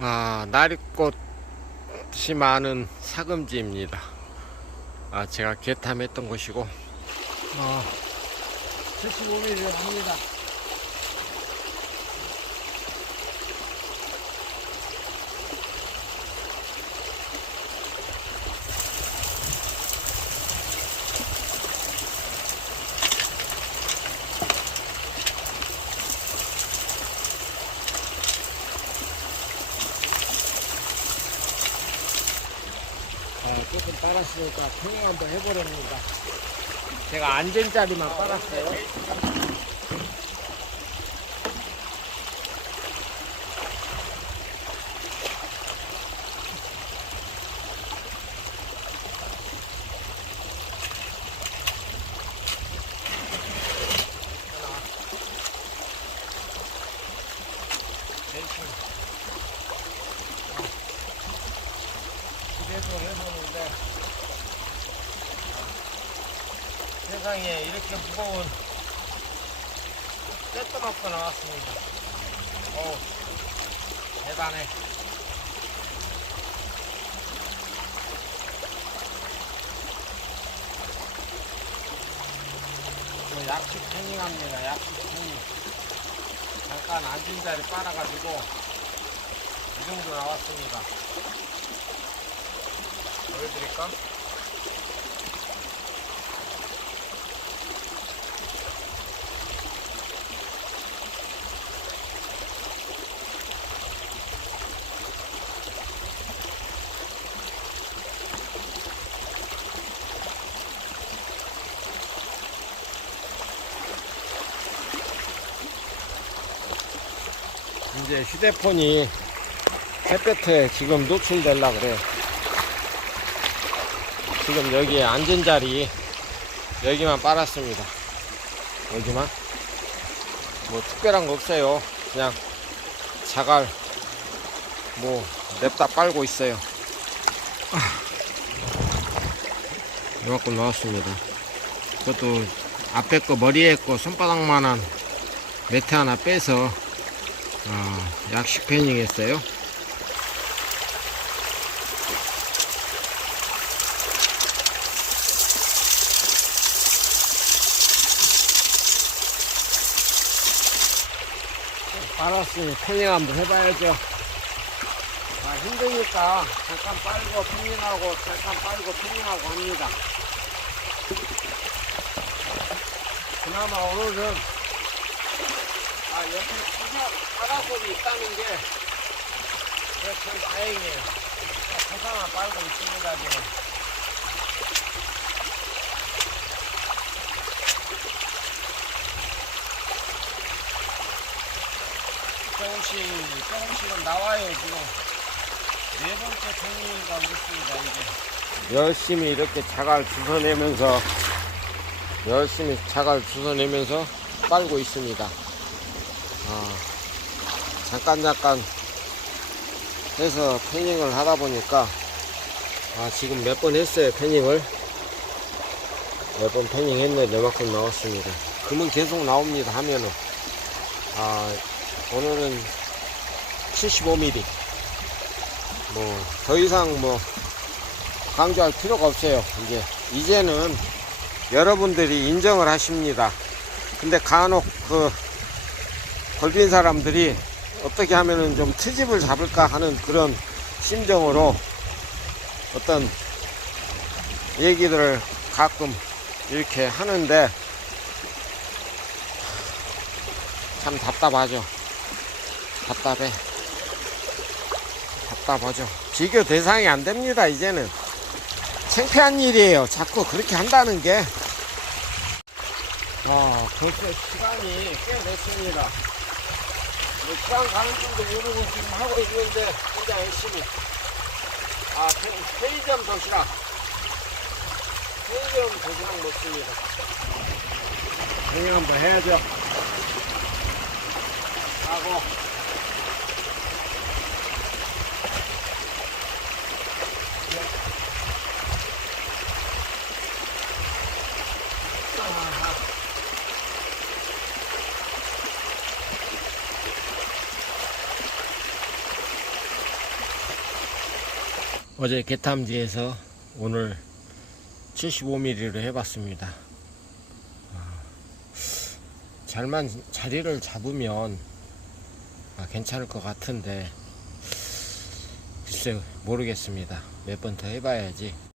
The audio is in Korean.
아, 나리꽃이 많은 사금지입니다. 아, 제가 개탐했던 곳이고, 어, 75mm를 합니다. 아, 조금 빨았으니까 평행 한번 해보렵니다. 제가 앉은 자리만 빨았어요. 기대도 해보는데 세상에 이렇게 무거운 떼떠먹고 나왔습니다. 어우, 대단해. 약식 패닝합니다. 약식 패닝. 잠깐 앉은 자리 빨아가지고 이 정도 나왔습니다. 보여드릴까? 이제 휴대폰이 햇볕에 지금 노출되려 그래. 지금 여기에 앉은 자리 여기만 빨았습니다. 여기만 뭐 특별한 거 없어요. 그냥 자갈 뭐 냅다 빨고 있어요. 이만큼 나왔습니다. 그것도 앞에 거 머리에 거 손바닥만한 매트 하나 빼서 어, 약식 패닝 했어요. 빨았으니 패닝 한번 해봐야죠. 아, 힘드니까 잠깐 빨고 패닝하고 잠깐 빨고 패닝하고 합니다. 그나마 오늘은 아, 옆에 파사, 파라솔이 있다는 게 참 다행이에요. 파사만 빨고 있습니다, 지금. 조금씩, 조금씩은 나와요, 지금. 네 번째 생일인가 그렇습니다, 이제. 열심히 이렇게 자갈 주워내면서, 열심히 자갈 주워내면서 빨고 있습니다. 아, 잠깐, 잠깐 해서 패닝을 하다 보니까, 아, 지금 몇 번 했어요, 패닝을. 몇 번 패닝 했는데 이만큼 나왔습니다. 금은 계속 나옵니다, 하면은. 아, 오늘은 75mm. 뭐, 더 이상 뭐, 강조할 필요가 없어요. 이제, 이제는 여러분들이 인정을 하십니다. 근데 간혹 그, 걸린 사람들이 어떻게 하면은 좀 트집을 잡을까 하는 그런 심정으로 어떤 얘기들을 가끔 이렇게 하는데 참 답답하죠. 답답해. 답답하죠. 비교 대상이 안 됩니다, 이제는. 창피한 일이에요. 자꾸 그렇게 한다는 게. 어, 벌써 시간이 꽤 됐습니다. 뭐 시간 가는 줄도 모르고 지금 하고 있는데, 진짜 열심히. 아, 편- 편의점 도시락. 편의점 도시락 먹습니다. 그냥 한번 해야죠. 하고. 어제 개탐지에서 오늘 75mm로 해봤습니다. 아, 잘만 자리를 잡으면 아, 괜찮을 것 같은데 글쎄 모르겠습니다. 몇 번 더 해봐야지.